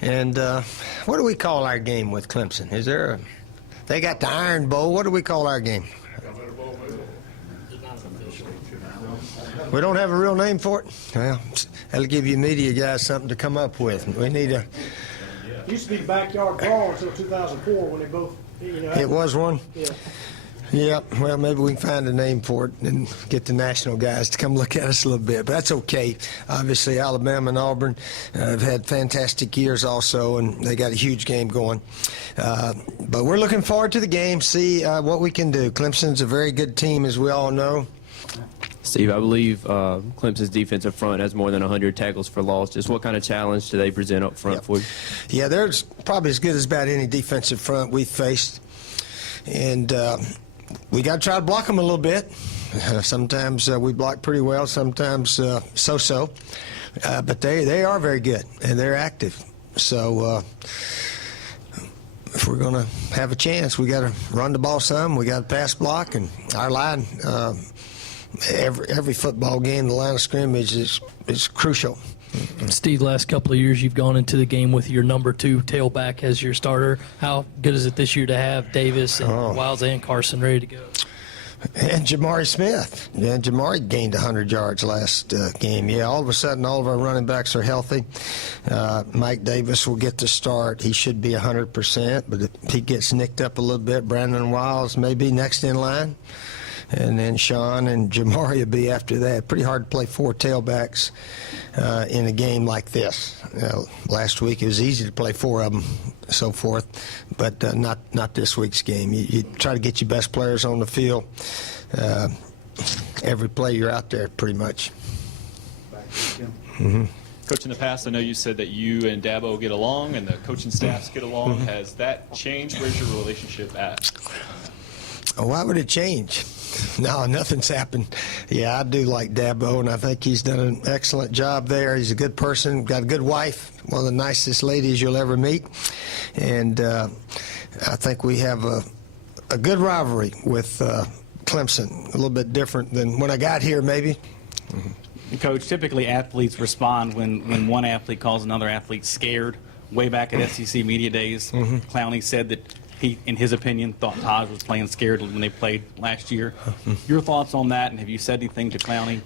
And what do we call our game with Clemson? Is there a, they got the Iron Bowl. What do we call our game? We don't have a real name for it? Well, that'll give you media guys something to come up with. We need a... It used to be backyard brawl until 2004 when they both, It was one? Yeah. Yeah, well, maybe we can find a name for it and get the national guys to come look at us a little bit. But that's okay. Obviously, Alabama and Auburn have had fantastic years also, and they got a huge game going. But we're looking forward to the game, see what we can do. Clemson's a very good team, as we all know. Steve, I believe Clemson's defensive front has more than 100 tackles for loss. Just what kind of challenge do they present up front for you? Yeah, they're probably as good as about any defensive front we've faced. And we got to try to block them a little bit. Sometimes we block pretty well, sometimes so-so. But they are very good, and they're active. So if we're going to have a chance, we got to run the ball some. We got to pass block, and our line, every football game, the line of scrimmage is crucial. Steve, last couple of years you've gone into the game with your number 2 tailback as your starter. How good is it this year to have Davis and Wiles and Carson ready to go? And Jamari Smith. Yeah, Jamari gained 100 yards last game. Yeah, all of a sudden all of our running backs are healthy. Mike Davis will get the start. He should be 100%, but if he gets nicked up a little bit, Brandon Wiles may be next in line. And then Sean and Jamari will be after that. Pretty hard to play 4 tailbacks in a game like this. Last week it was easy to play 4 of them, so forth, but not this week's game. You try to get your best players on the field. Every play you're out there, pretty much. Coach, in the past, I know you said that you and Dabo get along and the coaching staffs get along. Has that changed? Where's your relationship at? Oh, why would it change? No, nothing's happened. Yeah, I do like Dabo, and I think he's done an excellent job there. He's a good person, got a good wife, one of the nicest ladies you'll ever meet. And I think we have a good rivalry with Clemson, a little bit different than when I got here, maybe. Coach, typically athletes respond when one athlete calls another athlete scared. Way back at SEC Media Days, Clowney said that he, in his opinion, thought Taj was playing scared when they played last year. Your thoughts on that, and have you said anything to Clowney?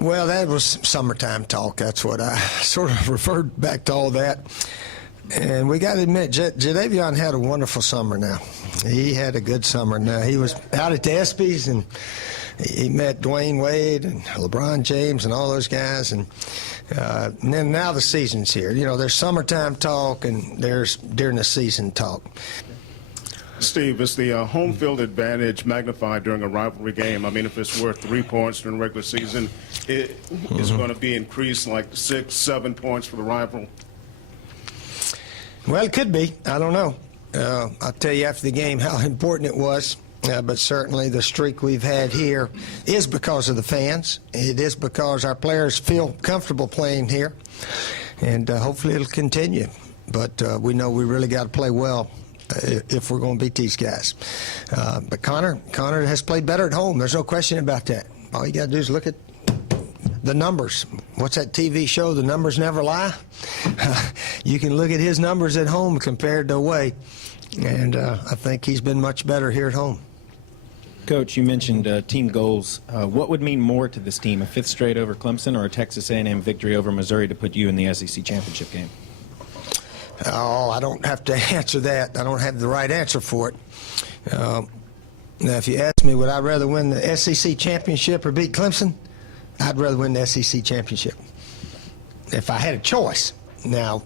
Well, that was summertime talk. That's what I sort of referred back to all that. And we got to admit, Jadeveon had a wonderful summer now. He had a good summer now. He was out at the ESPYs, and he met Dwayne Wade and LeBron James and all those guys. And then now the season's here. You know, there's summertime talk and there's during the season talk. Steve, is the home field advantage magnified during a rivalry game? I mean, if it's worth 3 points during the regular season, it is going to be increased like 6, 7 points for the rival? Well, it could be. I don't know. I'll tell you after the game how important it was. But certainly the streak we've had here is because of the fans. It is because our players feel comfortable playing here. And hopefully it'll continue. But we know we really got to play well if we're going to beat these guys. But Connor has played better at home. There's no question about that. All you got to do is look at the numbers. What's that TV show, The Numbers Never Lie? You can look at his numbers at home compared to away. And I think he's been much better here at home. Coach, you mentioned team goals. What would mean more to this team, a 5th straight over Clemson or a Texas A&M victory over Missouri to put you in the SEC championship game? Oh, I don't have to answer that. I don't have the right answer for it. Now, if you ask me, would I rather win the SEC championship or beat Clemson? I'd rather win the SEC championship if I had a choice. Now,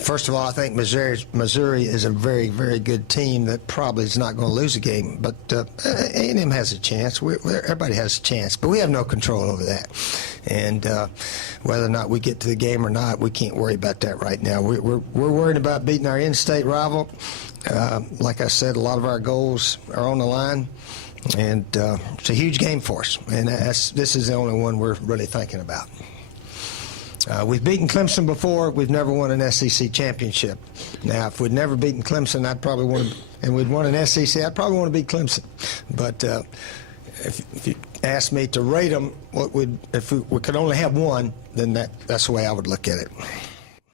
first of all, I think Missouri is a very, very good team that probably is not going to lose a game. But A&M has a chance. Everybody has a chance. But we have no control over that. And whether or not we get to the game or not, we can't worry about that right now. We're worried about beating our in-state rival. Like I said, a lot of our goals are on the line. And it's a huge game for us. And this is the only one we're really thinking about. We've beaten Clemson before. We've never won an SEC championship. Now, if we'd never beaten Clemson, I'd probably want to, and we'd won an SEC, I'd probably want to beat Clemson. But if you ask me to rate them, if we could only have one, then that's the way I would look at it.